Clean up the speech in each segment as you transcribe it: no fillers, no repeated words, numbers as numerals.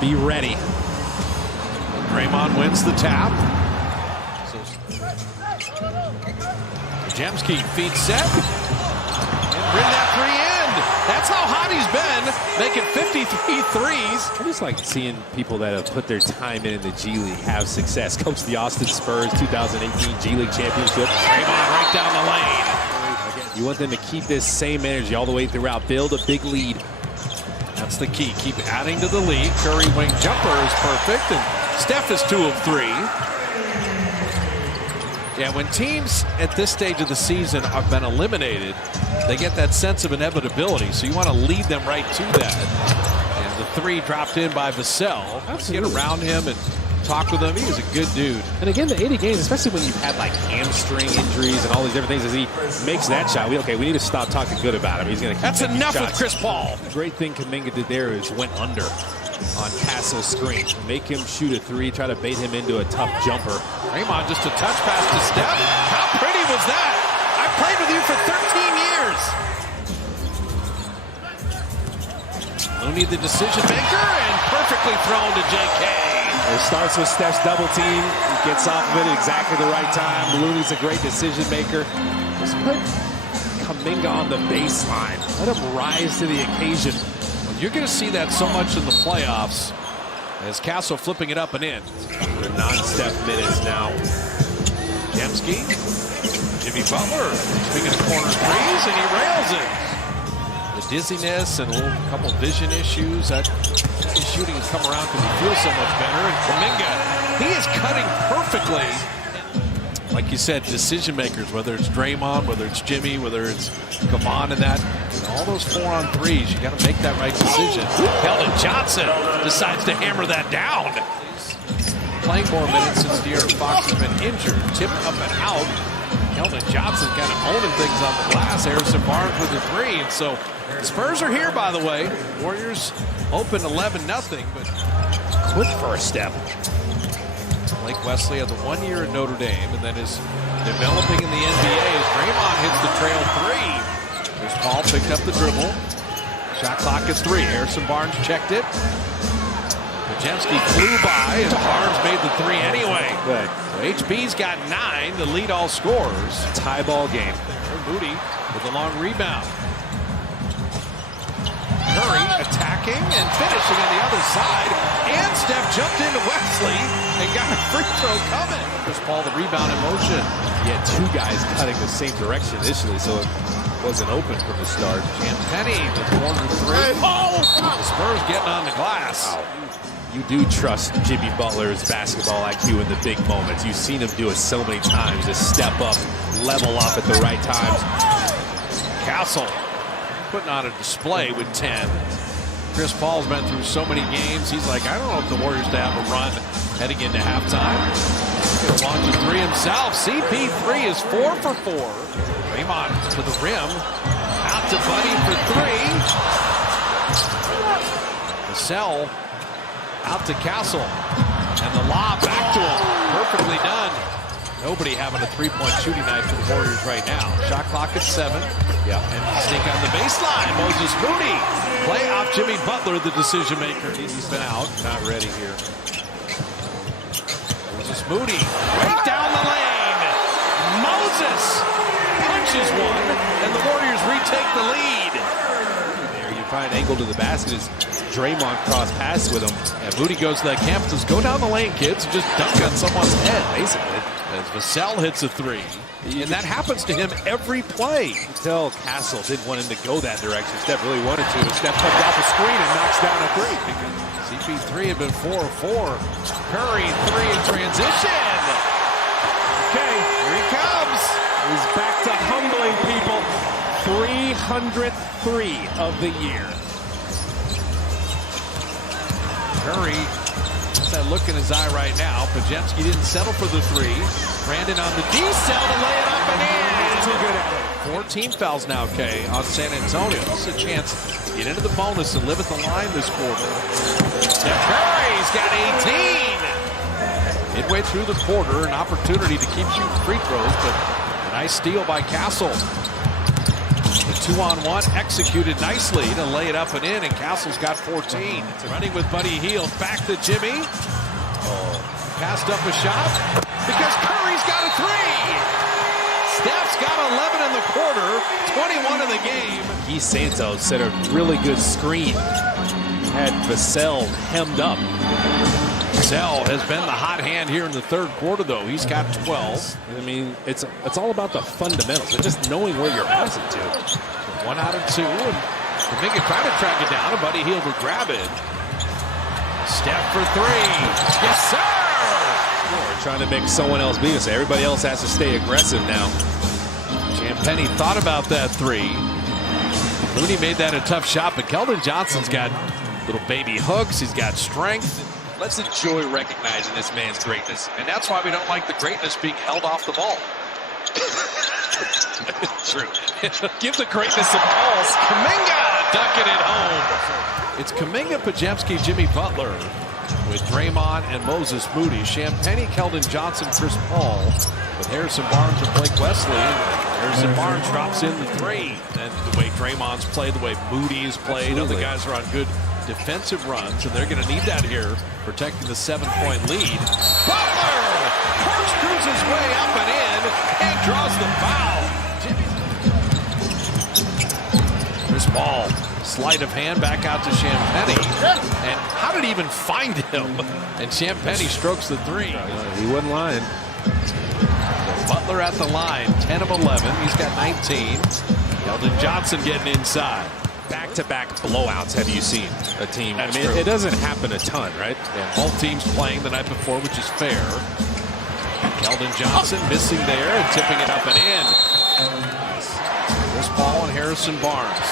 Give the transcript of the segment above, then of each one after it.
Be ready. Draymond wins the tap. Jemski feed set. And bring that three in. That's how hot he's been, making 53 threes. I just like seeing people that have put their time in the G League have success. Coach the Austin Spurs 2018 G League Championship. Draymond right down the lane. You want them to keep this same energy all the way throughout. Build a big lead. That's the key. Keep adding to the lead. Curry wing jumper is perfect, and Steph is 2 of 3. Yeah, when teams at this stage of the season have been eliminated, they get that sense of inevitability. So you want to lead them right to that. And the 3 dropped in by Vassell. Get around him and talk with him. He is a good dude. And again, the 80 games, especially when you've had like hamstring injuries and all these different things, as he makes that shot, we need to stop talking good about him. He's going to keep That's enough shots. with Chris Paul. The great thing Kuminga did there is went under on Castle's screen. Make him shoot a 3, try to bait him into a tough jumper. Draymond just a touch pass to Steph. How pretty was that? I played with you for 13 years. Looney the decision maker and perfectly thrown to JK. It starts with Steph's double team. He gets off of it at exactly the right time. Looney's a great decision maker. Just put Kuminga on the baseline. Let him rise to the occasion. You're going to see that so much in the playoffs as Castle flipping it up and in. The non-Steph minutes now. Jemski, Jimmy Butler, speaking of corner threes, and he rails it. The dizziness and a couple vision issues. That his shooting has come around because he feels so much better. And Kuminga, he is cutting perfectly. Like you said, decision makers, whether it's Draymond, whether it's Jimmy, whether it's Kavon and that, all those 4-on-3s, you got to make that right decision. Keldon Johnson decides to hammer that down. Playing more minutes since De'Aaron Fox has been injured. Tipped up and out. Keldon Johnson kind of owning things on the glass. Harrison Barnes with the 3. And so the Spurs are here, by the way. Warriors open 11-0, but Quick first step. Blake Wesley has a 1 year at Notre Dame and then is developing in the NBA as Draymond hits the trail 3. There's Paul picked up the dribble. Shot clock is 3. Harrison Barnes checked it. Pajemski flew by and Barnes made the 3 anyway. Good. So HB's got 9 to lead all scorers. Tie ball game. Moody with a long rebound. Curry attacking and finishing on the other side. And Steph jumped into Wesley and got a free throw coming. Chris Paul, the rebound in motion. He had 2 guys cutting the same direction initially, so it wasn't open from the start. Penny with corner 3. Oh! The Spurs getting on the glass. Wow. You do trust Jimmy Butler's basketball IQ in the big moments. You've seen him do it so many times. Just step up, level up at the right times. Castle putting on a display with 10. Chris Paul's been through so many games. He's like, I don't know if the Warriors to have a run heading into halftime. He's going to launch a 3 himself. CP3 is 4 for 4. Draymond to the rim. Out to Buddy for 3. Vassell out to Castle. And the lob back to him. Perfectly done. Nobody having a 3-point shooting night for the Warriors right now. Shot clock at 7. Yeah. And sneak on the baseline. Moses Moody. Play off Jimmy Butler, the decision maker. He's been out. Not ready here. Moses Moody. Right down the lane. Moses punches one. And the Warriors retake the lead. There you find an angle to the basket as Draymond cross pass with him. And Moody goes to that camp and says, go down the lane, kids, and just dunk on someone's head, basically. As Vassell hits a 3. And that happens to him every play. You can tell Castle didn't want him to go that direction. Steph really wanted to, but Steph comes off the screen and knocks down a 3. CP3 had been 4 of 4. Curry 3 in transition. Okay, Here he comes. he's back to humbling people. 303 of the year. Curry, what's that look in his eye right now? Pajemski didn't settle for the 3. Brandon on the D-cell to lay it up and in. Too good at it. 14 fouls now, Kay, on San Antonio. This is a chance to get into the bonus and live at the line this quarter. Steph Curry's got 18. Midway through the quarter, an opportunity to keep shooting free throws, but a nice steal by Castle. The 2-on-1 executed nicely to lay it up and in, and Castle's got 14. Running with Buddy Hield, back to Jimmy. Passed up a shot because Curry's got a three. Steph's got 11 in the quarter, 21 in the game. Guy Santos set a really good screen. Had Vassell hemmed up. Vassell has been the hot hand here in the third quarter, though. He's got 12. I mean, it's all about the fundamentals and just knowing where you're passing to. 1 out of 2, and Kuminga trying to track it down, and Buddy Hield will grab it. Steph for 3. Yes, sir! We're trying to make someone else beat us. Everybody else has to stay aggressive now. Champagnie thought about that 3. Looney made that a tough shot, but Keldon Johnson's got little baby hooks. He's got strength. Let's enjoy recognizing this man's greatness. And that's why we don't like the greatness being held off the ball. True. Give the greatness some balls. Kuminga dunking it home. It's Kuminga, Podziemski, Jimmy Butler with Draymond and Moses Moody. Champagnie, Keldon Johnson, Chris Paul with Harrison Barnes and Blake Wesley. Harrison Barnes drops in the 3. And the way Draymond's played, the way Moody's played, other guys are on good defensive runs, and they're going to need that here, protecting the 7-point lead. Butler corkscrews his way up and in, and draws the foul. Chris Paul, sleight of hand back out to Champagnie, and how did he even find him? And Champagnie strokes the 3. He wasn't lying. Butler at the line, 10 of 11. He's got 19. Keldon Johnson getting inside. Back-to-back blowouts have you seen a team? That's I mean, true. it doesn't happen a ton, right? Yeah. Both teams playing the night before, which is fair. Keldon Johnson missing there and tipping it up and in. Chris Paul and Harrison Barnes.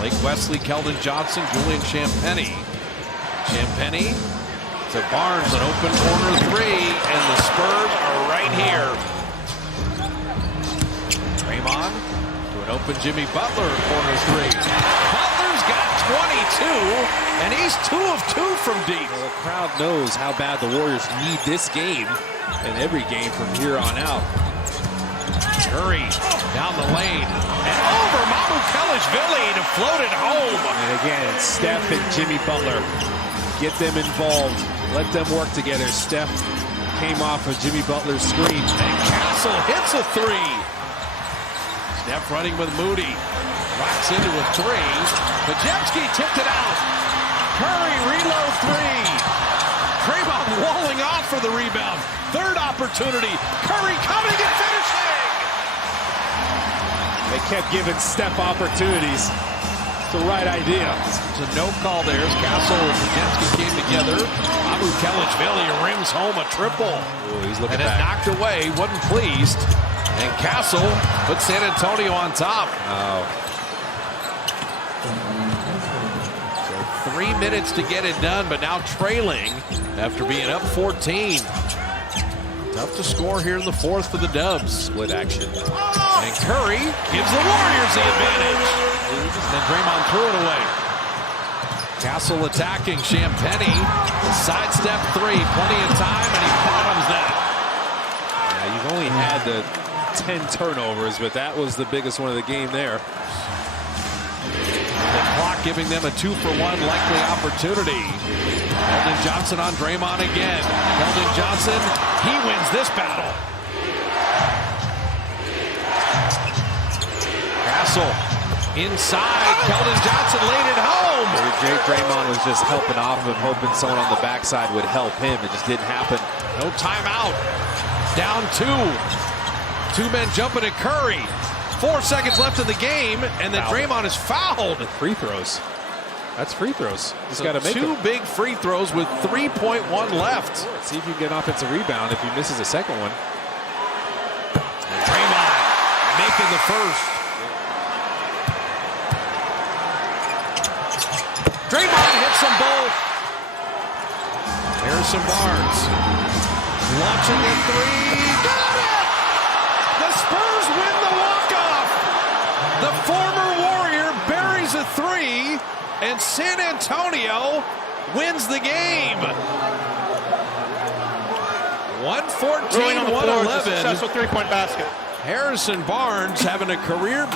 Blake Wesley, Keldon Johnson, Julian Champagnie. Champagnie to Barnes, an open corner 3, and the Spurs are right here. Draymond to an open Jimmy Butler, corner 3. Butler's got 22, and he's 2 of 2 from deep. Well, the crowd knows how bad the Warriors need this game and every game from here on out. Curry down the lane and over Mamukelashvili to float it home. And again, it's Steph and Jimmy Butler. Get them involved. Let them work together. Steph came off of Jimmy Butler's screen. And Castle hits a 3. Steph running with Moody. Rocks into a 3. Podziemski tipped it out. Curry reload 3. Draymond walling off for the rebound. Third opportunity. Curry coming and finishing. They kept giving Steph opportunities. It's the right idea. It's a no call there as Castle and Podziemski came together. Mamukelashvili rims home a triple. Ooh, he's looking and back. it knocked away. Wasn't pleased. And Castle put San Antonio on top. Oh. So 3 minutes to get it done, but now trailing after being up 14. Tough to score here in the fourth for the Dubs. Split action. And Curry gives the Warriors the advantage. And then Draymond threw it away. Castle attacking Champagnie. Sidestep 3, plenty of time, and he bottoms that. Yeah, you've only had the 10 turnovers, but that was the biggest one of the game there. The clock giving them a 2-for-1 likely opportunity. Keldon Johnson on Draymond again. Keldon Johnson, he wins this battle. Castle inside. Keldon Johnson laid it home. Draymond was just helping off of him, hoping someone on the backside would help him. It just didn't happen. No timeout. Down 2. 2 men jumping at Curry. 4 seconds left in the game, and then Draymond is fouled. Free throws. That's free throws. He's So got to make 2 them. big free throws with 3.1 left. See if you can get an offensive rebound if he misses a second one. And Draymond making the first. Draymond hits them both. Harrison Barnes launching a 3. Got it! The Spurs win the walk-off. The former Warrior buries a 3, and San Antonio wins the game. 114, 111. Successful three-point basket. Harrison Barnes having a career